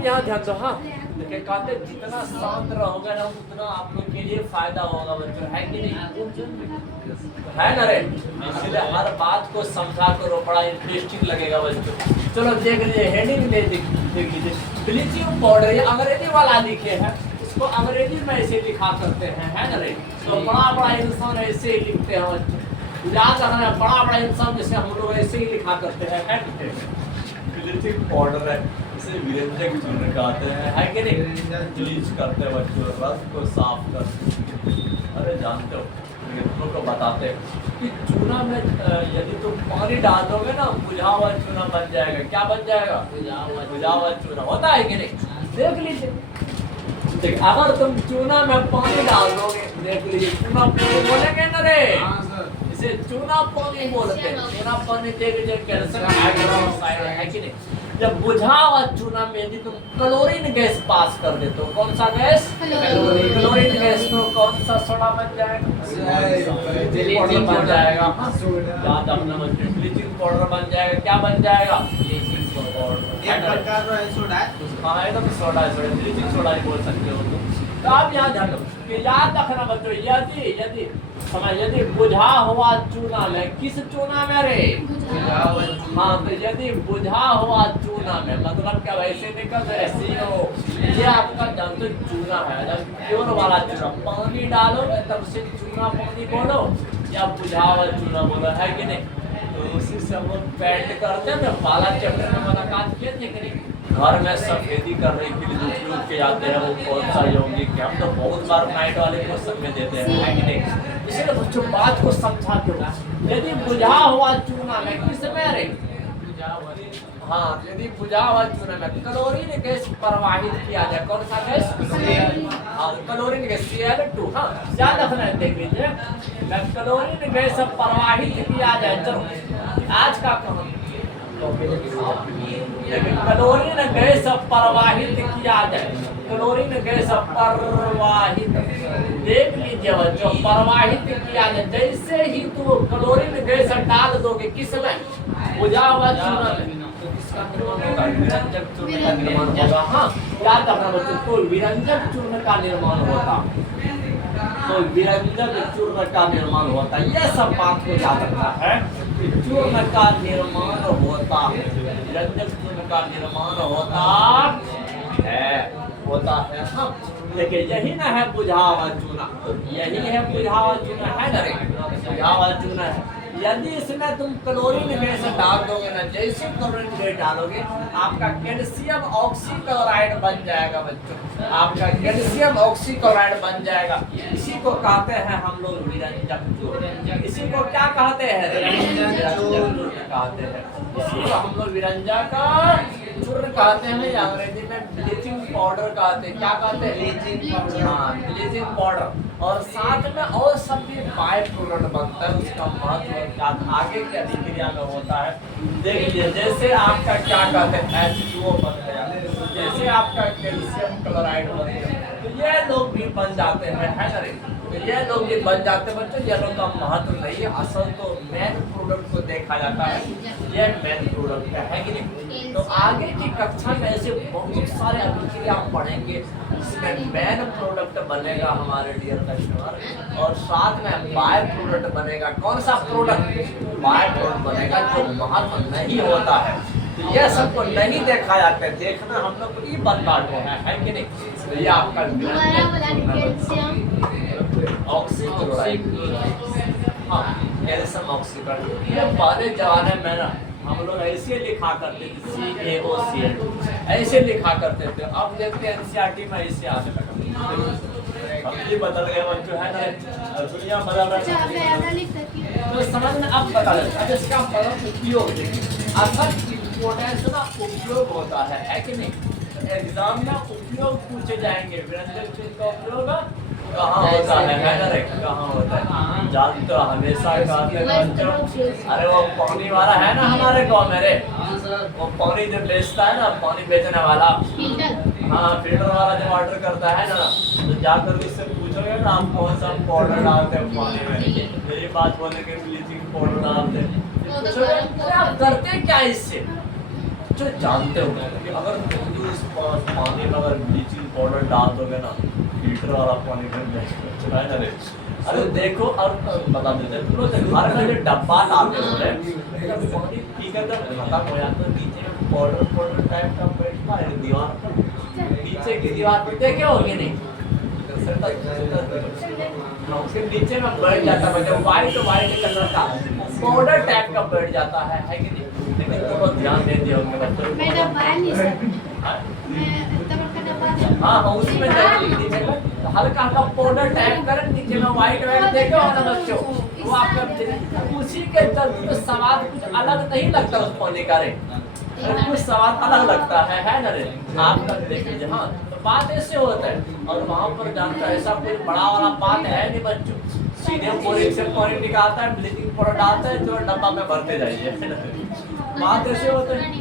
आप यहाँ ध्यान दो। हाँ देखिए कहते जितना शांत रहोगे ना उतना आप लोग के लिए फायदा होगा बच्चों, है कि नहीं? है ना रे? इसलिए हर बात को समझा करो, बड़ा इंटरेस्टिंग लगेगा बच्चों। चलो देख लीजिए हेडिंग में देख लीजिए, ब्लीचिंग पाउडर ये अंग्रेजी वाला लिखे हैं, इसको अंग्रेजी में ऐसे लिखा करते हैं, है ना रे? तो बड़ा बड़ा इंसान ऐसे ही लिखते हैं बच्चों, याद रखना बड़ा बड़ा इंसान जैसे हम लोग ऐसे ही लिखा करते हैं। ब्लीचिंग पाउडर है, इसे विरंजक चूर्ण कहते हैं, है कि नहीं? ब्लीच करते हैं बच्चों, रस को साफ करते। अरे जानते हो तुम लोग को बताते हैं कि चूना में यदि तुम पानी डाल दोगे ना बुझा हुआ चूना बन जाएगा। क्या बन जाएगा? बुझा हुआ चूना होता है कि नहीं? देख लीजिए, देख अगर तुम चूना में पानी डाल दोगे, देख लीजिए चूना पानी बोलेंगे ना रे, इसे चूना पानी बोलते हैं। चूना पानी देख लीजिए कैल्शियम हाइड्रोक्साइड है कि नहीं? जब बुझा हुआ चूना में यदि तुम क्लोरीन गैस पास कर देते हो, कौन सा गैस? क्लोरीन गैस, तो कौन सा सोडा बन जाएगा? ब्लीचिंग बन जाएगा। याद अपना ब्लीचिंग पाउडर बन जाएगा। क्या बन जाएगा? ब्लीचिंग पाउडर, सोडा है। हाँ एकदम सोडा है, ब्लीचिंग सोडा ही बोल सकते हो तुम। तो आप यहाँ ध्यान दो कि याद रखना बच्चों, यदि समझ यदि बुझा हुआ चूना में, किस चूना में रे? हाँ तो यदि बुझा हुआ चूना में मतलब क्या वैसे निकल ऐसी हो, ये आपका जानते चूना है, जब प्योर वाला चूना पानी डालोगे तब से चूना पानी बोलो या बुझा हुआ चूना बोलो, है कि नहीं? तो उसी से हम लोग पेंट करते हैं ना, बाला चैप्टर में मुलाकात किए थे कि नहीं? घर में सफेदी करने के लिए उपयोग किए जाते हैं वो कौन सा यौगिक, हम तो बहुत बार नाइट वाले क्वेश्चन में देते हैं, है कि नहीं? इसलिए बच्चों बात को समझा दो। यदि बुझा हुआ चूना में किस में रे? हाँ यदि बुझा हुआ चूना में क्लोरीन गैस प्रवाहित किया जाए, कौन सा गैस? Chlorine gas Cl2। हाँ याद रखना है, देख लीजिए क्लोरीन गैस प्रवाहित किया जाए। चलो आज का कहानी लेकिन क्लोरीन गैस प्रवाहित किया जाए, क्लोरीन गैस प्रवाहित, देख लीजिए बच्चों प्रवाहित किया जाए। जैसे ही तुम क्लोरीन गैस डाल दोगे किस में? बुझा हुआ चूना में, तो किसका निर्माण होगा? विरंजक चूर्ण का निर्माण होगा। हाँ याद रखना बच्चों, तो विरंजक चूर्ण का निर्माण होता, तो विरंजक चूर्ण का निर्माण होता है। यह सब बात को याद रखना है कि चूर्ण का निर्माण होता है, विरंजक चूर्ण का निर्माण होता है। हाँ देखिए यही ना है बुझा हुआ चूना, यही है बुझा हुआ चूना, है ना रे? बुझा हुआ चूना है। यदि इसमें तुम क्लोरीन गैस डाल दोगे ना, जैसे क्लोरीन गैस डालोगे आपका कैल्शियम ऑक्सीक्लोराइड बन जाएगा बच्चों, आपका कैल्शियम ऑक्सीक्लोराइड बन जाएगा। इसी को कहते हैं हम लोग विरंजक चूर्ण। इसी को क्या कहते हैं? विरंजक चूर्ण कहते हैं। इसी को हम लोग विरंजक चूर्ण कहते हैं, या अंग्रेजी में ब्लीचिंग पाउडर कहते हैं। क्या कहते हैं? Bleaching powder. हाँ ब्लीचिंग पाउडर। और साथ में और सब भी बाय प्रोडक्ट बनता है, उसका महत्व आगे की अभिक्रिया में होता है। देख लीजिए जैसे आपका क्या कहते हैं H2O बन गया, जैसे आपका कैल्शियम क्लोराइड बन गया, तो ये लोग भी बन जाते हैं, है ना रे? तो ये लोग भी बन जाते हैं बच्चों। ये लोग का महत्व नहीं है, असल तो मेन प्रोडक्ट को देखा जाता है, ये मेन प्रोडक्ट है कि नहीं? तो आगे की कक्षा में ऐसे बहुत सारे अभिक्रिया आप पढ़ेंगे जिसमें मेन प्रोडक्ट बनेगा हमारे डियर कस्टमर, और साथ में बाय प्रोडक्ट बनेगा। कौन सा प्रोडक्ट? बाय प्रोडक्ट बनेगा जो महत्व नहीं होता है। तो ये सबको नहीं देखा जाता है, देखना हम लोग को ये बदलाव है कि नहीं? तो ये आपका ऑक्सीक्लोराइड, हाँ कैल्शियम ऑक्सीक्लोराइड। ये पहले जमाने में ना हम लोग ऐसे लिखा करते थे CaOCl, ऐसे लिखा करते थे। अब देखते हैं NCERT में ऐसे आने लगा। अब ये बदल गया बच्चों, है ना? दुनिया बदल रही है तो समझ में अब बता देते। अब इसका उपयोग देखिए, असल इम्पोर्टेंस ना उपयोग होता है कि नहीं? एग्जाम में उपयोग पूछे जाएंगे। विरंजक चूर्ण का उपयोग कहाँ होता है? कहाँ होता है? जानते हो हमेशा कहते हैं बच्चों, अरे वो पानी वाला है ना हमारे गाँव में रे, वो पानी जब बेचता है ना, पानी बेचने वाला, हाँ फिल्टर वाला जब ऑर्डर करता है ना, तो जाकर उससे पूछोगे ना आप कौन सा पाउडर डालते हैं पानी में, मेरी बात बोलेंगे ब्लीचिंग पाउडर डालते हैं। आप करते क्या इससे? जो जानते हो कि अगर पानी में अगर ब्लीचिंग पाउडर डाल दोगे ना, हीटर वाला पानी बन जाएगा है ना रे। अरे देखो, और बता देते हैं, तुम लोग घर का जो डब्बा लाते हो रे, जब पानी पी कर जब खत्म हो जाता है, नीचे में पाउडर टाइप का बैठता है दीवार पर, नीचे की दीवार पर देखे होगे नहीं, उसके नीचे में बैठ जाता है, जब व्हाइट कलर का पाउडर टाइप का बैठ जाता है कि नहीं। लेकिन तो बहुत ध्यान दे दिए होंगे बच्चों। मैं डब्बा है नहीं सर, मैं इतना बड़ा डब्बा है। हाँ उसी में नीचे में हल्का हल्का पाउडर टाइप कर, नीचे में व्हाइट देखे हो ना बच्चों, वो आपका उसी के चलते तो स्वाद कुछ अलग नहीं लगता उस पानी का रे, कुछ स्वाद अलग लगता है ना रे। आप तक देख लीजिए। हाँ तो बात ऐसे होता है, और वहाँ पर जानता है ऐसा कोई बड़ा वाला बात है नहीं बच्चों, सीधे बोरिंग से पानी निकालता है, ब्लीचिंग पाउडर डालता है, जो डब्बा में भरते जाइए। बात ऐसे होता है।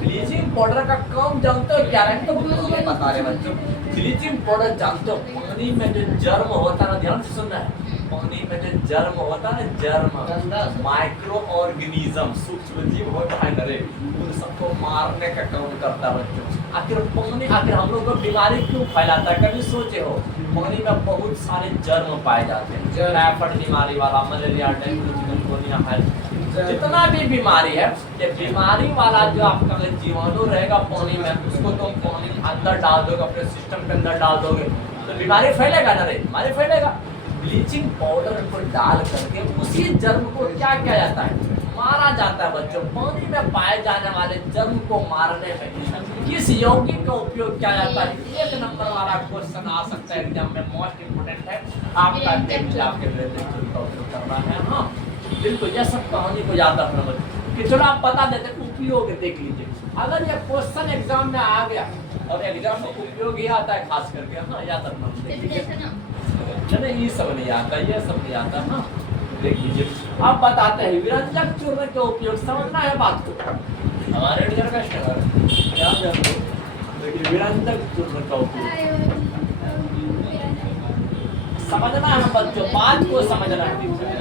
ब्लीचिंग पाउडर का काम जानते हो क्या है, तो बता रहे बच्चों। ब्लीचिंग पाउडर जानते हो, पानी में जो जर्म होता है ना, ध्यान से सुनना है, पानी में जो जर्म होता है ना, जर्म माइक्रो ऑर्गेनिज्म सूक्ष्म जीव होता है ना रे, उन सबको मारने का काम करता है बच्चों। आखिर हम लोग को बीमारी क्यों फैलाता है, कभी सोचे हो? पानी में बहुत सारे जर्म पाए जाते हैं, टाइफाइड बीमारी वाला, मलेरिया, डेंगू, चिकनगुनिया है, जितना भी बीमारी है, ये बीमारी वाला जो आपका जीवाणु रहेगा पानी में, उसको तुम पानी अंदर डाल दोगे, अपने सिस्टम के अंदर डाल दोगे, तो बीमारी फैलेगा ना रे, बीमारी फैलेगा। ब्लीचिंग पाउडर को डाल करके उसी जर्म को क्या किया जाता है, मारा जाता है बच्चों। पानी में पाए जाने वाले जर्म को मारने में किस यौगिक का उपयोग किया जाता है, एक नंबर वाला क्वेश्चन आ सकता है एग्जाम में, मोस्ट इम्पोर्टेंट है आपका, आपके ब्लीचिंग का उपयोग करना है। हाँ बिल्कुल, यह सब कहानी को याद रखना बच्चों कि चलो आप बता देते उपयोग देख लीजिए। अगर ये क्वेश्चन एग्जाम में आ गया, और एग्जाम में उपयोग ही आता है खास करके, हाँ याद रखना। नहीं ये सब नहीं आता, ये सब नहीं आता। हाँ देख लीजिए, आप बताते हैं विरंजक चूर्ण का उपयोग, समझना है बात को, हमारे रिजर्वेशन देखिए विरंजक चूर्ण का उपयोग समझना है बच्चों, बात को समझना है।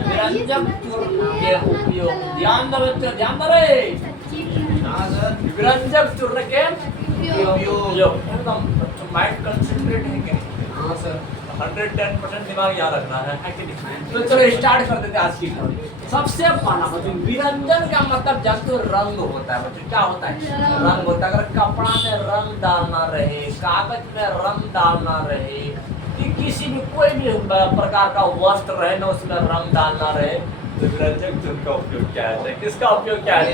विरंजक चूर्ण के उपयोग, ध्यान दो बच्चों, ध्यान दो रे। विरंजक चूर्ण के उपयोग एकदम बच्चों माइंड कंसंट्रेट है कि नहीं? हाँ सर, 110% दिमाग याद रखना है कि नहीं? तो चलो स्टार्ट कर देते हैं आज की कहानी। सबसे पहला बच्चों, विरंजन का मतलब जानते हो, रंग होता है बच्चों। क्या होता है? रंग होता है। अगर कपड़ा में रंग डालना रहे, कागज में रंग डालना रहे, कि किसी भी कोई भी प्रकार का वस्त्र रहे ना, उसमें रंग डालना रहे, तो विरंजक चूर्ण का उपयोग क्या है? किसका उपयोग क्या है?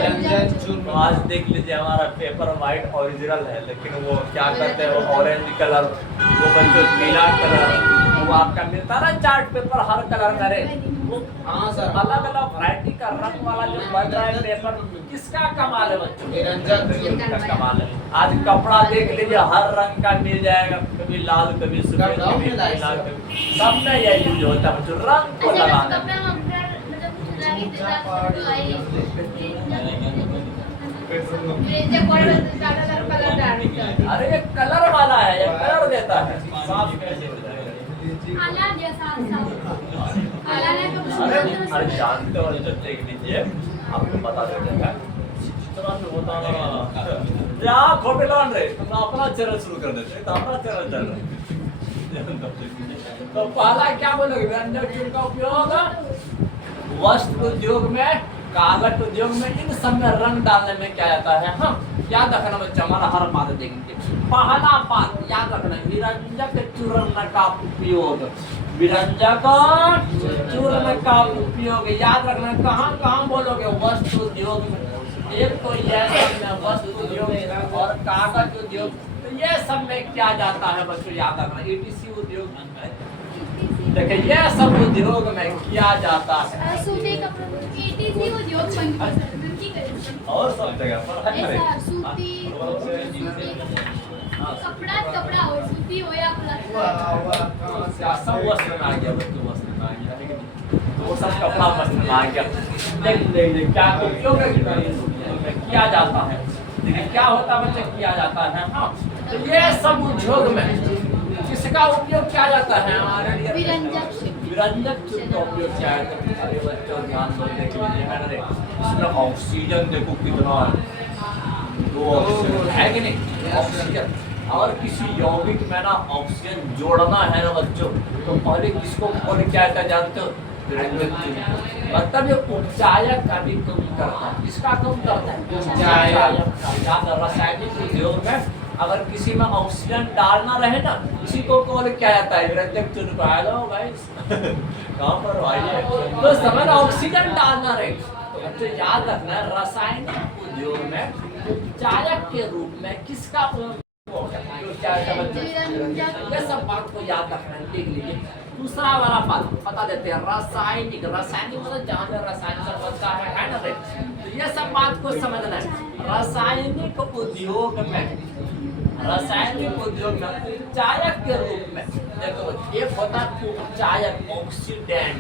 आज देख लीजिए, हमारा पेपर व्हाइट ओरिजिनल है, लेकिन वो क्या करते हैं, वो ऑरेंज कलर, वो बच्चों पीला कलर, वो आपका मिलता ना चार्ट पेपर हर कलर का रे, वो हाँ सर, अलग अलग वैरायटी का रंग वाला जो बन रहा है पेपर, किसका कमाल है बच्चों? विरंजक चूर्ण का कमाल है। आज कपड़ा देख लीजिए, हर रंग का मिल जाएगा, कभी लाल, कभी सफेद, कभी लाल, सब में यही यूज होता है बच्चों, रंग को लगाना। अरे ये कलर वाला है, ये कलर देता है, साफ कैसे हो जाएगा? अरे जानते हो, जो देख लीजिए, आपको बता देते हैं खोटे लॉन रे, तुम अपना चैनल शुरू कर देते, तो अपना चैनल चल रहा है। तो पहला क्या बोलोगे? विरंजक चूर्ण का उपयोग वस्त्र उद्योग में, कागज उद्योग में, इन सब में रंग डालने में क्या जाता है। हाँ याद रखना बच्चा, हमारा हर बात देखेंगे। पहला बात याद रखना, विरंजक चूर्ण का उपयोग, विरंजक चूर्ण का उपयोग याद रखना। कहाँ कहाँ बोलोगे? वस्त्र उद्योग में, एक तो यह वस्त्र उद्योग और कागज उद्योग, तो ये सब में क्या जाता है बच्चों, याद रखना। ETC उद्योग में देखिए, यह सब उद्योग में किया जाता है, और सब जगह कपड़ा हो, सूती हो या सब वस्त्र में आ गया बच्चों, वस्त्र में आ गया, वो सब कपड़ा वस्त्र में आ गया। देख क्या उपयोग किया जाता है, लेकिन क्या होता है बच्चे, किया जाता है। हाँ तो ये सब उद्योग में किसका उपयोग किया जाता है? हमारे विरंजक चूर्ण का उपयोग किया है। तो अरे बच्चों ध्यान दो, देख लीजिए है ना रे, इसमें ऑक्सीजन देखो कितना है, 2 ऑक्सीजन है कि नहीं, ऑक्सीजन। अगर किसी यौगिक में ना ऑक्सीजन जोड़ना है ना बच्चों, तो पहले किसको और क्या क्या जानते हो, विरंजक चूर्ण। मतलब ये उपचायक का भी कम करता है, किसका कम करता है, उपचायक का। रासायनिक उद्योग में अगर किसी में ऑक्सीजन डालना रहे ना, इसी को कौन क्या जाता है, विरंजक चूर्ण को। हेलो गाइस कहाँ पर आइए, तो समय ऑक्सीजन डालना रहे तो बच्चों याद रखना है, रासायनिक उद्योग में उपचायक के रूप में किसका ये सब बात को याद रखना है। देख लीजिए दूसरा वाला बात बता देते हैं, रासायनिक। रासायनिक मतलब जहाँ पे रासायनिक संबंध है ना रे, तो ये सब बात को समझना है। रासायनिक उद्योग में, रासायनिक उद्योग में उपचायक के रूप में देखो, एक होता है उपचायक ऑक्सीडेंट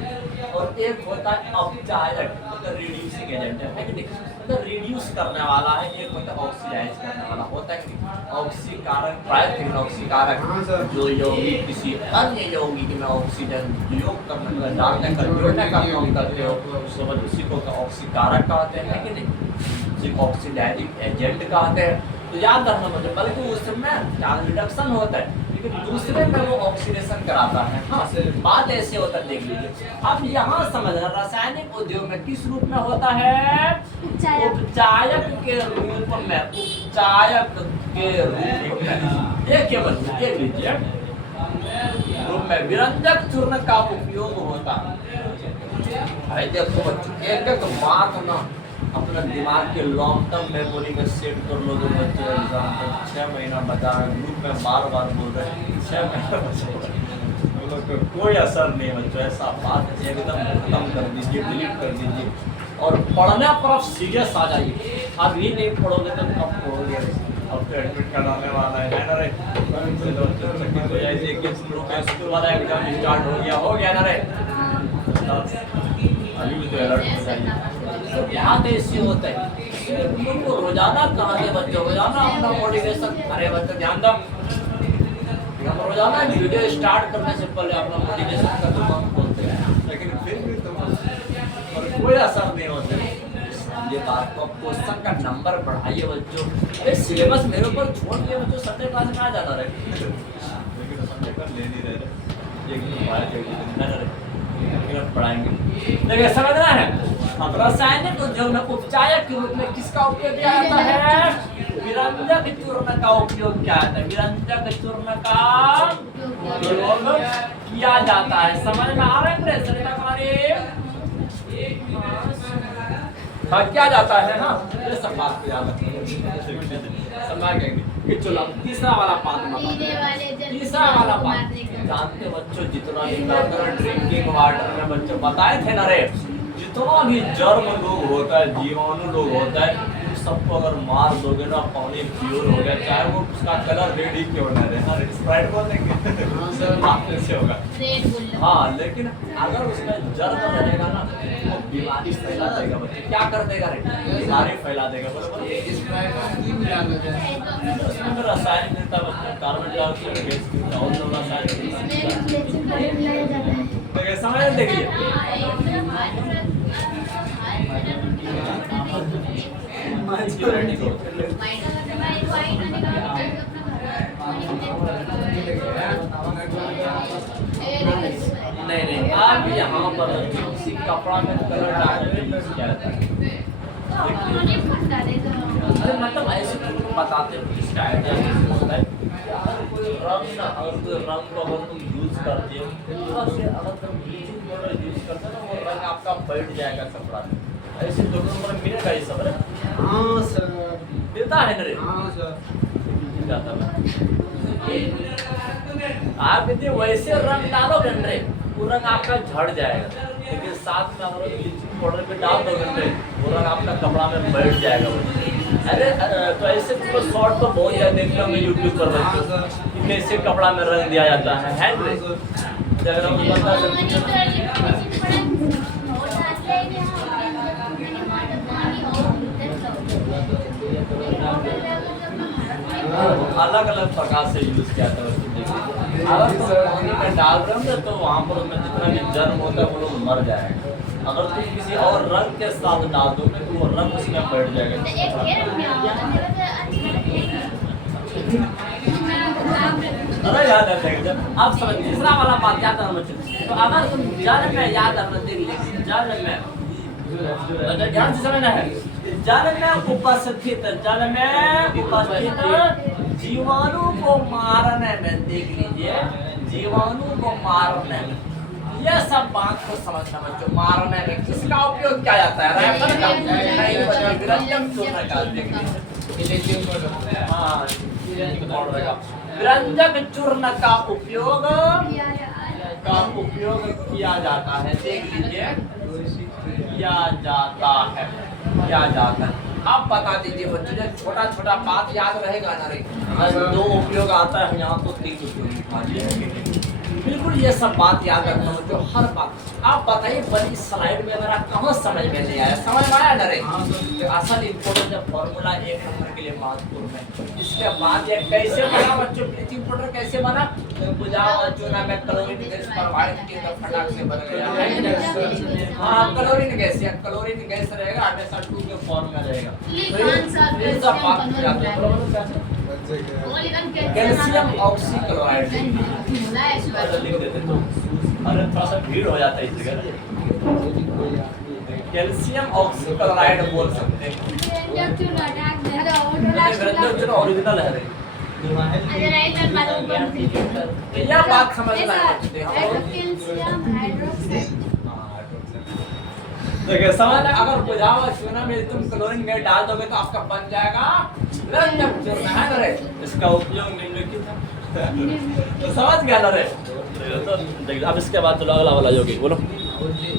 और एक होता है अपचायक मतलब रिड्यूसिंग एजेंट है कि नहीं, मतलब रिड्यूस करने वाला है, एक होता है ऑक्सीडाइज करने वाला होता है कि नहीं। ऑक्सीकारक प्रायः ऑक्सीकारक जो यौगिक किसी अन्य यौगिक में ऑक्सीजन योग करने का डालने का जोड़ने का काम करते हो, तो उसी को ऑक्सीकारक कहते हैं कि नहीं, उसी ऑक्सीडाइजिंग एजेंट कहते हैं। तो याद रखना मुझे, बल्कि उसमें चार्ज रिडक्शन होता है लेकिन दूसरे में वो ऑक्सीडेशन कराता है। हाँ बात ऐसे होता है, देख लीजिए। अब यहाँ समझना, रासायनिक उद्योग में किस रूप में होता है, उपचायक के रूप में, उपचायक के रूप में। ये केवल देख लीजिए रूप में विरंजक चूर्ण का उपयोग होता है। देखो बच्चों एक एक बात ना अपना दिमाग के लॉन्ग टर्म मेमोरी में सेट कर लो। तो बच्चों एग्जाम पर 6 महीना बता रहे ग्रुप में बार बार बोल रहे हैं 6 महीना बच्चों कोई असर नहीं बच्चों, ऐसा बात एकदम खत्म कर दीजिए, डिलीट कर दीजिए और पढ़ने पर सीरियस आ जाइए। अब ये नहीं पढ़ोगे तो कब पढ़ोगे, अब तो एडमिट कराने वाला है ना रे, तो जैसे कि स्कूल वाला एग्जाम स्टार्ट हो गया ना रे, अभी भी तो अलर्ट हो जाइए। तो बात ऐसी होता है उनको रोजाना कहा के बच्चों रोजाना अपना मोटिवेशन, अरे बच्चों ध्यान दो, हम रोजाना वीडियो स्टार्ट करने से पहले अपना मोटिवेशन का दुकान खोलते हैं, लेकिन फिर भी तो कोई असर नहीं होता। ये बात को क्वेश्चन का नंबर बढ़ाइए बच्चों। अरे सिलेबस मेरे ऊपर छोड़ दिया बच्चों, संडे क्लास में आ जाना रहे, लेकिन संडे पर ले नहीं रहे, पढ़ाएंगे। देखिए समझना है, अब रासायनिक उद्योग में उपचायक के रूप में किसका उपयोग किया जाता है, विरंजक चूर्ण का उपयोग किया जाता है, विरंजक चूर्ण का उपयोग किया जाता है। समझ में आ रहा है क्या जाता है ना, ये सब बात को याद रखिए। चलो तीसरा वाला बात, तीसरा वाला बात जानते बच्चों, जितना भी ड्रिंकिंग वाटर में बच्चों बताए थे ना रे, जितना भी जर्म लोग होता है, जीवाणु लोग होता है, सबको अगर मार दोगे ना, पानी प्योर हो गया, चाहे वो उसका कलर रेड ही क्यों ना रहे। हाँ स्प्राइट बोल देंगे से होगा, हाँ लेकिन अगर उसमें जर्म रहेगा ना वो बीमारी फैला देगा बच्चे। क्या कर देगा रे, बीमारी फैला देगा। उसमें रासायनिक मिलता है बच्चे, कार्बन डाइऑक्साइड और रासायनिक समझ देखिए। नहीं आप यहाँ पर किसी कपड़ा में कलर डालने किया जाता है, मतलब ऐसे बताते हैं कोई रंग ना, अगर कोई रंग को अगर तुम यूज करते हो अगर तुम ब्लीचिंग पाउडर यूज करते हो ना, वो रंग आपका बैठ जाएगा कपड़ा में। ऐसे दो नंबर मिलेगा ये सब। हाँ सर देता है ना रे, हाँ सर जाता है। आप यदि वैसे रंग डालोगे ना रे, वो रंग आपका झड़ जाएगा, लेकिन साथ में अगर ब्लीचिंग पाउडर पे डाल दोगे ना वो रंग आपका कपड़ा में बैठ जाएगा। अरे तो ऐसे तो शॉर्ट तो बहुत ज़्यादा देखता हूँ यूट्यूब पर बच्चों कि कैसे कपड़ा में रंग दिया जाता है रे। अगर हम बता अलग अलग प्रकार से यूज किया जाता है। अगर तुम पानी में डाल रहे हो ना तो वहाँ पर उसमें जितना भी जर्म होता है वो लोग मर जाएगा। अगर तुम किसी और रंग के साथ डाल दोगे तो वो रंग उसमें बैठ जाएगा। एक हेयर में आता मेरा तो अरे याद है अब समझ तीसरा वाला बात याद रखना चाहिए। तो अगर तुम जल में याद रखना चाहिए, जल में ध्यान से समझना है, जल में उपस्थित जीवाणु को मारने में, देख लीजिए जीवाणु को मारने में, ये सब बात को समझना बच्चों। मारने में किसका उपयोग किया जाता है? रैपर का नहीं बच्चों, विरंजक चूर्ण का। देख लीजिए हाँ विरंजक चूर्ण का उपयोग किया जाता है। देख लीजिए किया जाता है। अब बता दीजिए बच्चों, जब छोटा छोटा बात याद रहेगा ना रे, अगर 2 उपयोग आता है यहाँ तो 3 उपयोग, बिल्कुल ये सब बात याद रखना बच्चों, हर बात। आप बताइए बड़ी स्लाइड में मेरा कहाँ समझ में नहीं आया? समझ में आया ना रे? तो असल इम्पोर्टेंट जब फॉर्मूला 1 नंबर के लिए महत्वपूर्ण है। इसके बाद ये कैसे बना बच्चों, ब्लीचिंग पाउडर कैसे बना? तो बुझाओ चूना में क्लोरीन गैस प्रवाहित किया तो फटाक से बन गया। हाँ क्लोरीन गैस, या क्लोरीन गैस रहेगा हमेशा 2 के फॉर्म में रहेगा। तो ये सब बात याद रखना। कैल्शियम ऑक्सीक्लोराइड लिख देते तो, अरे थोड़ा सा भीड़ हो जाता है इस जगह। कैल्शियम ऑक्सीक्लोराइड बोल सकते हैं, ओरिजिनल है। यह बात समझना देखिए समझ, अगर बुझावा चूना में तुम क्लोरीन गैस डाल दोगे तो आपका बन जाएगा विरंजक चूर्ण, है ना रे? इसका उपयोग निम्नलिखित है। तो समझ गया ना रे? तो अब इसके बाद चलो अगला वाला योगी बोलो।